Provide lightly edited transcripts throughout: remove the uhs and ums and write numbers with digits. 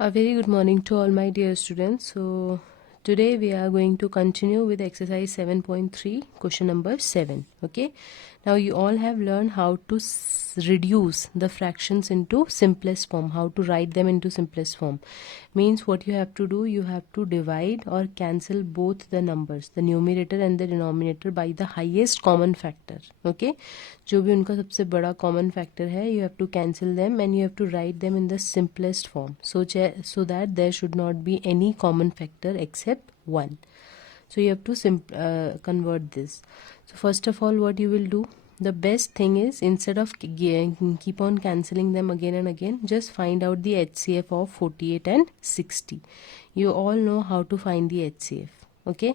A very good morning to all my dear students. So today we are going to continue with exercise 7.3 question number 7. Okay, now you all have learned how to reduce the fractions into simplest form, how to write them into simplest form. Means what you have to do, you have to divide or cancel both the numbers, the numerator and the denominator, by the highest common factor. Okay, जो भी उनका सबसे बड़ा common factor है, you have to cancel them and you have to write them in the simplest form, so that there should not be any common factor except 1. So you have to convert this. So first of all, what you will do, the best thing is, instead of keep on cancelling them again and again, just find out the HCF of 48 and 60. You all know how to find the HCF. Okay,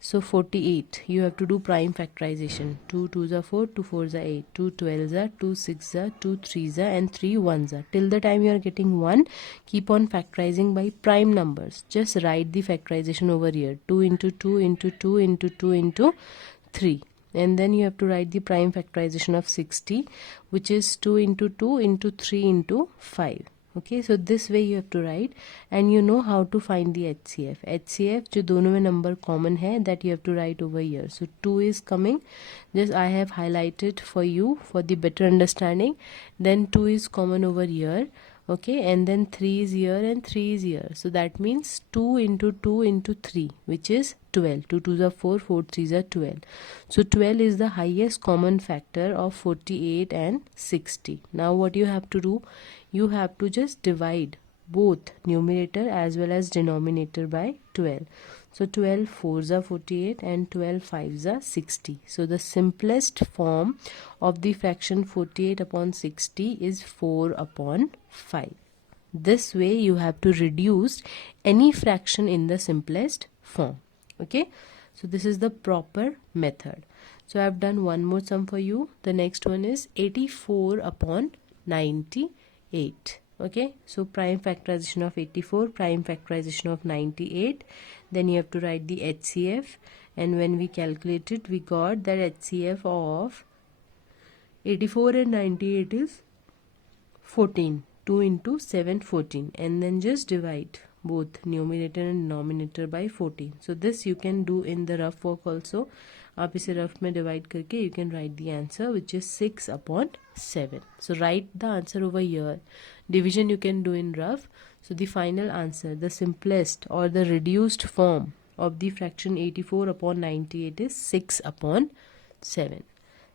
so 48, you have to do prime factorization. 2 2s are 4, 2 4s are 8, 2 12s are, 2 6s are, 2 3s are, and 3 1s are. Till the time you are getting 1, keep on factorizing by prime numbers. Just write the factorization over here. 2 into 2 into 2 into 2 into 3. And then you have to write the prime factorization of 60, which is 2 into 2 into 3 into 5. Okay, so this way you have to write, and you know how to find the HCF. HCF जो दोनों में number common है, that you have to write over here. So 2 is coming, just I have highlighted for you for the better understanding. Then 2 is common over here. Okay, and then 3 is here and 3 is here, so that means 2 into 2 into 3, which is 12. 2 2s are 4, 4 3s are 12. So 12 is the highest common factor of 48 and 60. Now what you have to do, you have to just divide both numerator as well as denominator by 12. So 12 4s are 48 and 12 5s are 60. So the simplest form of the fraction 48 upon 60 is 4 upon 5. This way you have to reduce any fraction in the simplest form. Okay, so this is the proper method. So I have done one more sum for you. The next one is 84 upon 98. Okay, so prime factorization of 84, prime factorization of 98. Then you have to write the HCF, and when we calculate it, we got that HCF of 84 and 98 is 14. 2 into 7 14, and then just divide both numerator and denominator by 14. So this you can do in the rough work also. आप इसे rough में divide करके you can write the answer, which is 6 upon 7. So write the answer over here. Division you can do in rough. So the final answer, the simplest or the reduced form of the fraction 84 upon 98 is 6 upon 7.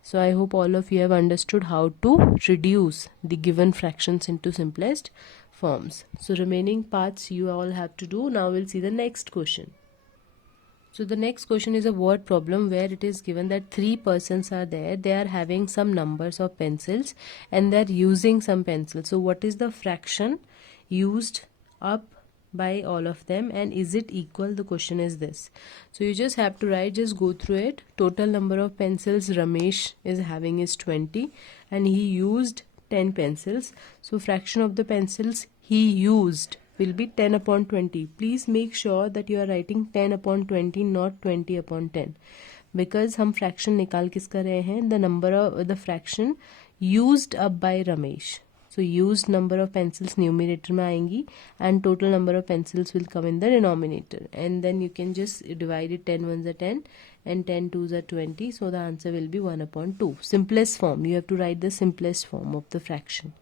So I hope all of you have understood how to reduce the given fractions into simplest forms. So remaining parts you all have to do. Now we'll see the next question. So the next question is a word problem where it is given that 3 persons are there. They are having some numbers of pencils and they are using some pencils. So what is the fraction used up by all of them, and is it equal? The question is this. So you just have to write, just go through it. Total number of pencils Ramesh is having is 20 and he used 10 pencils. So fraction of the pencils he used will be 10 upon 20. Please make sure that you are writing 10 upon 20, not 20 upon 10, because हम fraction निकाल किसका रहे हैं, the number of the fraction used up by Ramesh. So used number of pencils numerator में आएंगी and total number of pencils will come in the denominator, and then you can just divide it. 10 1s are 10 and 10 2s are 20. So the answer will be 1 upon 2. Simplest form. You have to write the simplest form of the fraction.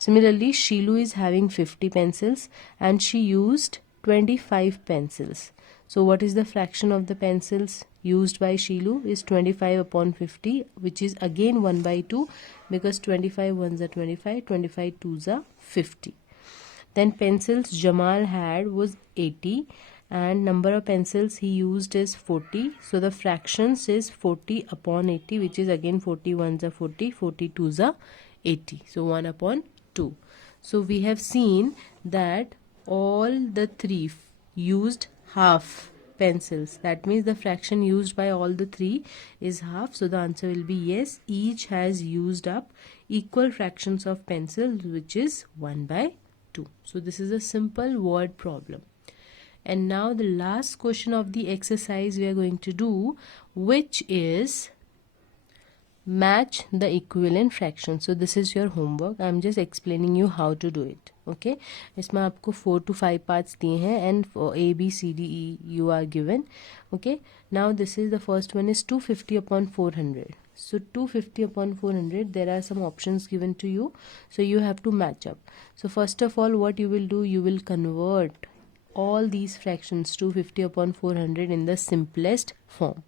Similarly, Sheelu is having 50 pencils and she used 25 pencils. So what is the fraction of the pencils used by Sheelu is 25 upon 50, which is again 1 by 2, because 25 1s are 25, 25 2s are 50. Then pencils Jamal had was 80 and number of pencils he used is 40. So the fractions is 40 upon 80, which is again 40 1s are 40, 40 2s are 80. So 1 upon 2. So we have seen that all the 3 used half pencils. That means the fraction used by all the 3 is half. So the answer will be yes, each has used up equal fractions of pencils, which is 1 by 2. So this is a simple word problem. And now the last question of the exercise we are going to do, which is match the equivalent fraction. So this is your homework. I'm just explaining you how to do it. Okay, इसमें आपको 4 to 5 parts दिए हैं and for A, B, C, D, E you are given. Okay, now this is the first one is 250 upon 400. So 250 upon 400, there are some options given to you, so you have to match up. So first of all, what you will do, you will convert all these fractions 250 upon 400 in the simplest form.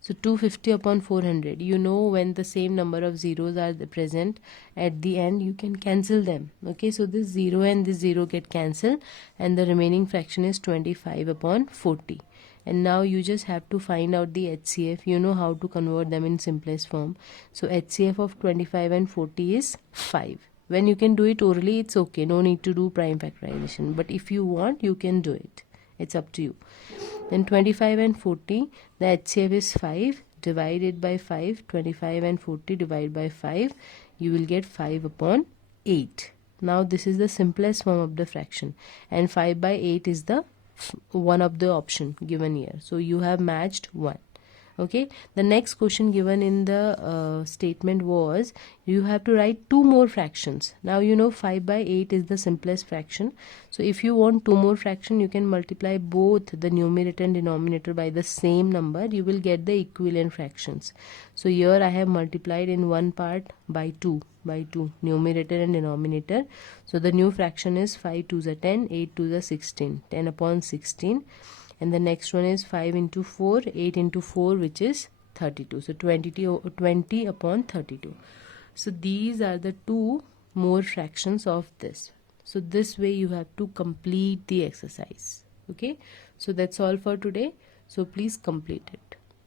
So 250 upon 400, you know, when the same number of zeros are present at the end, you can cancel them. Okay, so this 0 and this 0 get cancelled and the remaining fraction is 25 upon 40. And now you just have to find out the HCF. You know how to convert them in simplest form. So HCF of 25 and 40 is 5. When you can do it orally, it's okay. No need to do prime factorization. But if you want, you can do it. It's up to you. Then 25 and 40, the HCF is 5. Divided by 5, 25 and 40 divided by 5. You will get 5 upon 8. Now this is the simplest form of the fraction. And 5 by 8 is the one of the option given here. So you have matched one. Okay, the next question given in the statement was you have to write two more fractions. Now you know 5 by 8 is the simplest fraction. So if you want two more fraction, you can multiply both the numerator and denominator by the same number. You will get the equivalent fractions. So here I have multiplied in one part by 2 numerator and denominator. So the new fraction is 5 2s are 10, 8 2s are 16, 10 upon 16. And the next one is 5 into 4, 8 into 4, which is 32. So 20 upon 32. So these are the two more fractions of this. So this way you have to complete the exercise. Okay, so that's all for today. So please complete it.